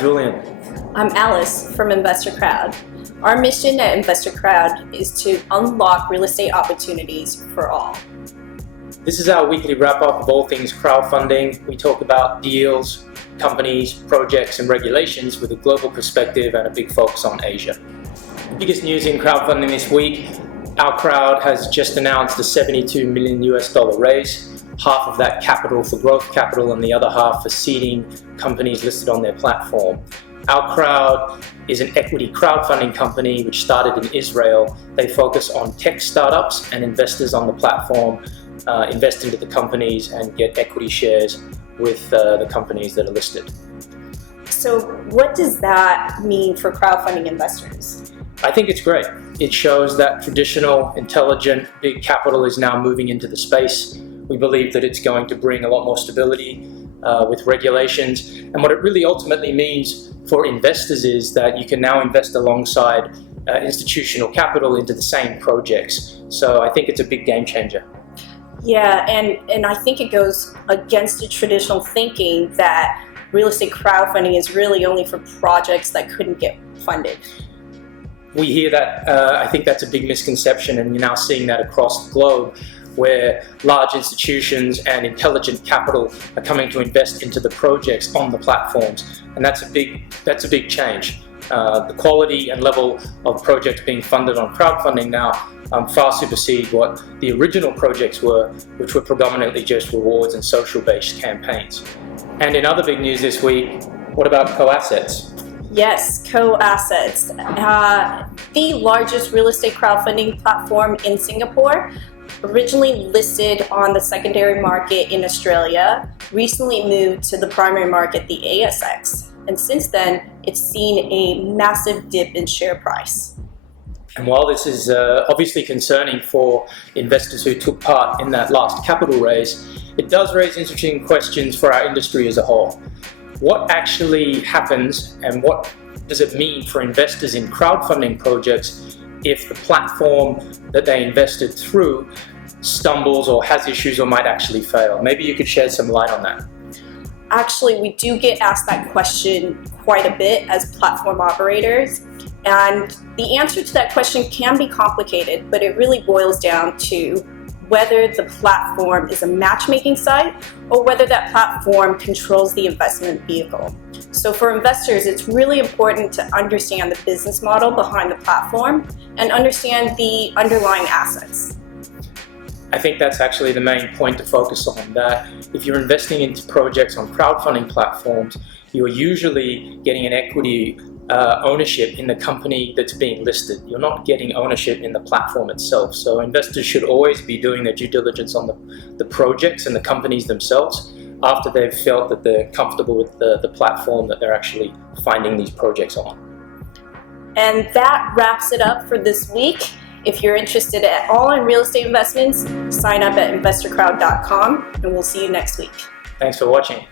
Julian. I'm Alice from InvestaCrowd. Our mission at InvestaCrowd is to unlock real estate opportunities for all. This is our weekly wrap-up of all things crowdfunding. We talk about deals, companies, projects, and regulations with a global perspective and a big focus on Asia. The biggest news in crowdfunding this week, OurCrowd has just announced a $72 million raise, half of that capital for growth capital and the other half for seeding companies listed on their platform. OurCrowd is an equity crowdfunding company which started in Israel. They focus on tech startups, and investors on the platform invest into the companies and get equity shares with the companies that are listed. So what does that mean for crowdfunding investors? I think it's great. It shows that traditional, intelligent, big capital is now moving into the space. We believe that it's going to bring a lot more stability with regulations. And what it really ultimately means for investors is that you can now invest alongside institutional capital into the same projects. So I think it's a big game changer. Yeah, and I think it goes against the traditional thinking that real estate crowdfunding is really only for projects that couldn't get funded. We hear that. I think that's a big misconception, and you're now seeing that across the globe, where large institutions and intelligent capital are coming to invest into the projects on the platforms, and that's a big change. The quality and level of projects being funded on crowdfunding now far supersede what the original projects were, which were predominantly just rewards and social-based campaigns. And in other big news this week, what about co-assets? Yes, co-assets. The largest real estate crowdfunding platform in Singapore, originally listed on the secondary market in Australia, recently moved to the primary market, the ASX. And since then, it's seen a massive dip in share price. And while this is obviously concerning for investors who took part in that last capital raise, it does raise interesting questions for our industry as a whole. What actually happens, and what does it mean for investors in crowdfunding projects if the platform that they invested through stumbles or has issues or might actually fail? Maybe you could shed some light on that. Actually, we do get asked that question quite a bit as platform operators, and the answer to that question can be complicated, but it really boils down to whether the platform is a matchmaking site or whether that platform controls the investment vehicle. So for investors, it's really important to understand the business model behind the platform and understand the underlying assets. I think that's actually the main point to focus on, that if you're investing into projects on crowdfunding platforms, you're usually getting an equity ownership in the company that's being listed. You're not getting ownership in the platform itself. So investors should always be doing their due diligence on the projects and the companies themselves after they've felt that they're comfortable with the platform that they're actually finding these projects on. And that wraps it up for this week. If you're interested at all in real estate investments, sign up at investorcrowd.com, and we'll see you next week. Thanks for watching.